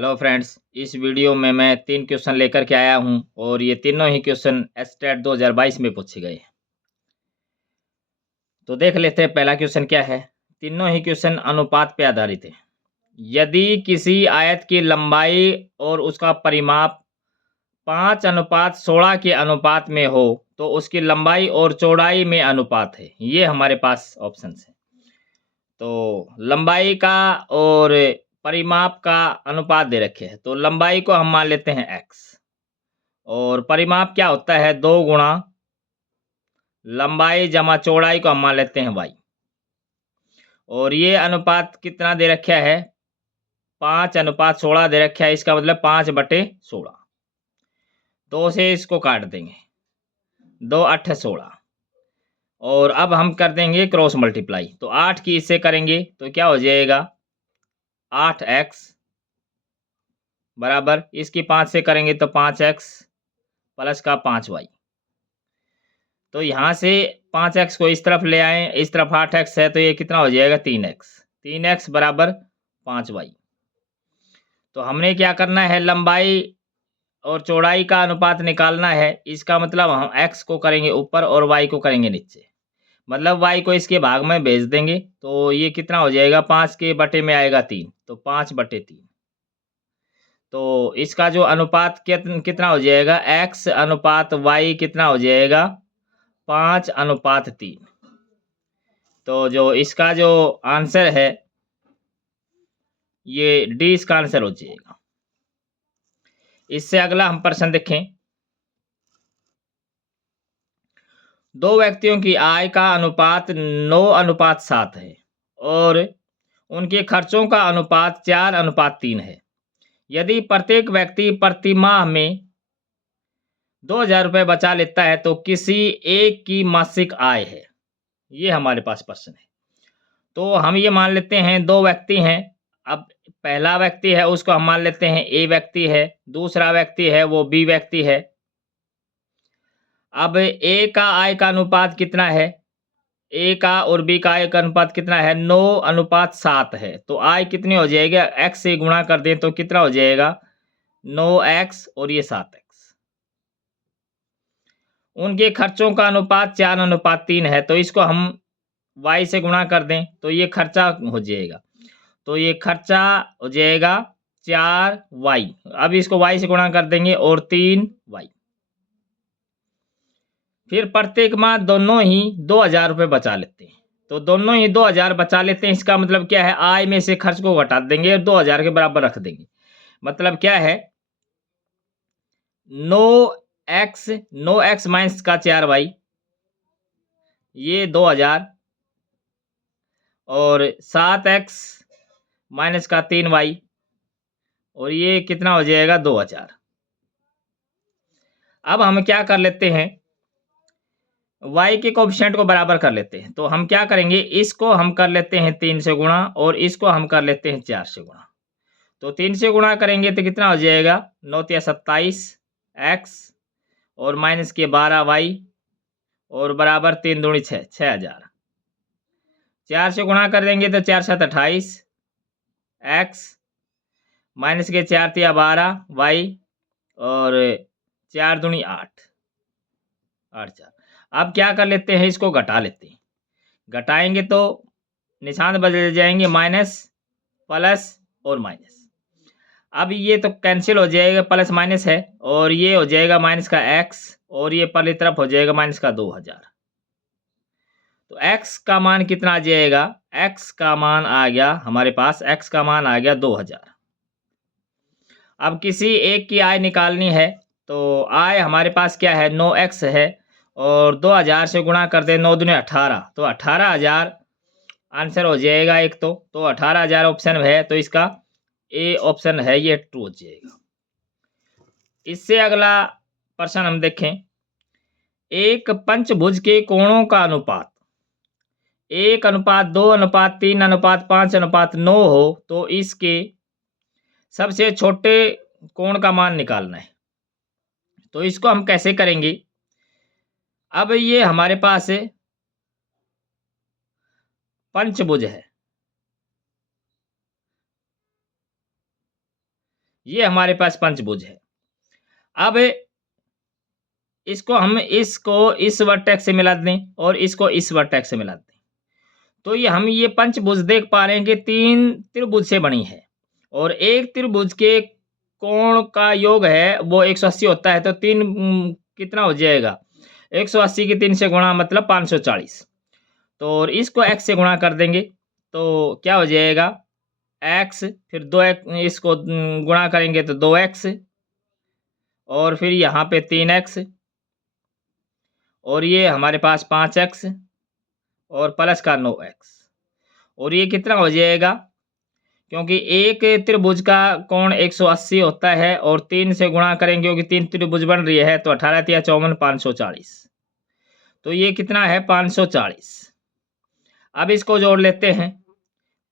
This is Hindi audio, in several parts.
हेलो फ्रेंड्स, इस वीडियो में मैं 3 क्वेश्चन लेकर के आया हूं और ये तीनों ही क्वेश्चन एस्टेट 2022 में पूछे गए हैं। तो देख लेते हैं पहला क्वेश्चन क्या है। तीनों ही क्वेश्चन अनुपात पे आधारित है। यदि किसी आयत की लंबाई और उसका परिमाप 5:16 के अनुपात में हो तो उसकी लंबाई और चौड़ाई में अनुपात है। ये हमारे पास ऑप्शन है। तो लंबाई का और परिमाप का अनुपात दे रखे हैं। तो लंबाई को हम मान लेते हैं x और परिमाप क्या होता है 2 गुणा लंबाई जमा चौड़ाई को हम मान लेते हैं y। और ये अनुपात कितना दे रखा है 5:16 दे रखा है। इसका मतलब 5/16। 2 से इसको काट देंगे, 2 8 16 और अब हम कर देंगे क्रॉस मल्टीप्लाई। तो 8 की इससे करेंगे तो क्या हो जाएगा 8x बराबर इसकी 5 से करेंगे तो 5x प्लस का 5y। तो यहाँ से 5x को इस तरफ ले आए, इस तरफ 8x है तो ये कितना हो जाएगा 3x बराबर 5y। तो हमने क्या करना है लंबाई और चौड़ाई का अनुपात निकालना है। इसका मतलब हम x को करेंगे ऊपर और y को करेंगे नीचे। मतलब y को इसके भाग में भेज देंगे तो ये कितना हो जाएगा 5 के बटे में आएगा 3 तो 5/3। तो इसका जो अनुपात कितना हो जाएगा x अनुपात y कितना हो जाएगा 5:3। तो जो इसका जो आंसर है ये डी इसका आंसर हो जाएगा। इससे अगला हम प्रश्न देखें। 2 व्यक्तियों की आय का अनुपात 9:7 है और उनके खर्चों का अनुपात 4:3 है। यदि प्रत्येक व्यक्ति प्रति माह में 2,000 रुपये बचा लेता है तो किसी एक की मासिक आय है। ये हमारे पास प्रश्न है। तो हम ये मान लेते हैं 2 व्यक्ति हैं। अब पहला व्यक्ति है उसको हम मान लेते हैं ए व्यक्ति है, दूसरा व्यक्ति है वो बी व्यक्ति है। अब ए का आय का अनुपात कितना है, ए का और बी का आय का अनुपात कितना है 9:7 है। तो आय कितनी हो जाएगी x से गुणा कर दें तो कितना हो जाएगा 9x और ये 7x। उनके खर्चों का अनुपात 4:3 है तो इसको हम y से गुणा कर दें तो ये खर्चा हो जाएगा। तो ये खर्चा हो जाएगा 4y। अब इसको y से गुणा कर देंगे और 3y। फिर प्रत्येक माह दोनों ही 2,000 रुपये बचा लेते हैं। तो दोनों ही 2,000 बचा लेते हैं। इसका मतलब क्या है आय में से खर्च को घटा देंगे और 2,000 के बराबर रख देंगे। मतलब क्या है 9x माइनस का 4y ये 2,000 और 7x माइनस का 3y और ये कितना हो जाएगा 2,000। अब हम क्या कर लेते हैं y के कोएफिशिएंट को बराबर कर लेते हैं। तो हम क्या करेंगे इसको हम कर लेते हैं 3 से गुणा और इसको हम कर लेते हैं 4 से गुणा। तो 3 से गुणा करेंगे तो कितना हो जाएगा 9 × 27 x और माइनस के 12y और बराबर 3 दूनी 6 6,000। 4 से गुणा कर देंगे तो 4 7 28 x माइनस के 4 तिया 12 y और 4 दूनी 8 8 4। अब क्या कर लेते हैं इसको घटा लेते हैं। घटाएंगे तो निशान बदल जाएंगे माइनस प्लस और माइनस। अब ये तो कैंसिल हो जाएगा प्लस माइनस है और ये हो जाएगा माइनस का x और ये पहली तरफ हो जाएगा माइनस का 2,000। तो x का मान कितना आ जाएगा x का मान आ गया हमारे पास x का मान आ गया 2,000। अब किसी एक की आय निकालनी है तो आय हमारे पास क्या है 9x है और 2,000 से गुणा कर दे 9 दूनी 18 तो 18,000 आंसर हो जाएगा एक। तो 18,000 ऑप्शन है तो इसका ए ऑप्शन है ये ट्रू हो जाएगा। इससे अगला प्रश्न हम देखें। एक पंचभुज के कोणों का अनुपात 1:2:3:5:9 हो तो इसके सबसे छोटे कोण का मान निकालना है। तो इसको हम कैसे करेंगे। अब ये हमारे पास पंचभुज है। ये हमारे पास पंचभुज है। अब इसको इस वर्टेक्स से मिला दें और इसको इस वर्टेक्स से मिला दें, तो हम ये पंचभुज देख पा रहे हैं कि 3 त्रिभुज से बनी है और एक त्रिभुज के कोण का योग है वो 180 होता है, तो 3 कितना हो जाएगा, 180 की 3 से गुणा मतलब 540। तो और इसको x से गुणा कर देंगे तो क्या हो जाएगा, x फिर 2x, इसको गुणा करेंगे तो 2x और फिर यहाँ पे 3x और ये हमारे पास 5x और प्लस का 9x और ये कितना हो जाएगा, क्योंकि एक त्रिभुज का कोण 180 होता है और 3 से गुणा करेंगे क्योंकि 3 त्रिभुज बन रही है, तो 18 तिया 54 540, तो ये कितना है 540। अब इसको जोड़ लेते हैं,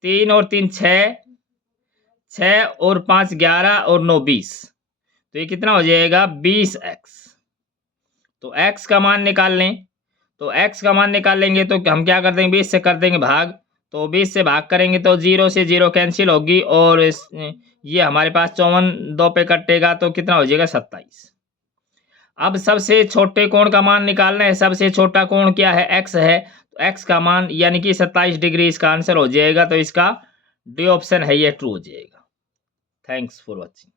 3 और 3 6, 6 और 5 11 और 9 20, तो ये कितना हो जाएगा 20x। तो x का मान निकाल लें, तो x का मान निकाल लेंगे तो हम क्या कर देंगे, 20 से कर देंगे भाग, तो 20 से भाग करेंगे तो 0 से 0 कैंसिल होगी और ये हमारे पास 54 2 पे कटेगा तो कितना हो जाएगा 27। अब सबसे छोटे कोण का मान निकालना है, सबसे छोटा कोण क्या है, x है, तो x का मान यानी कि 27 डिग्री इसका आंसर हो जाएगा, तो इसका डी ऑप्शन है ये ट्रू हो जाएगा। Thanks for watching.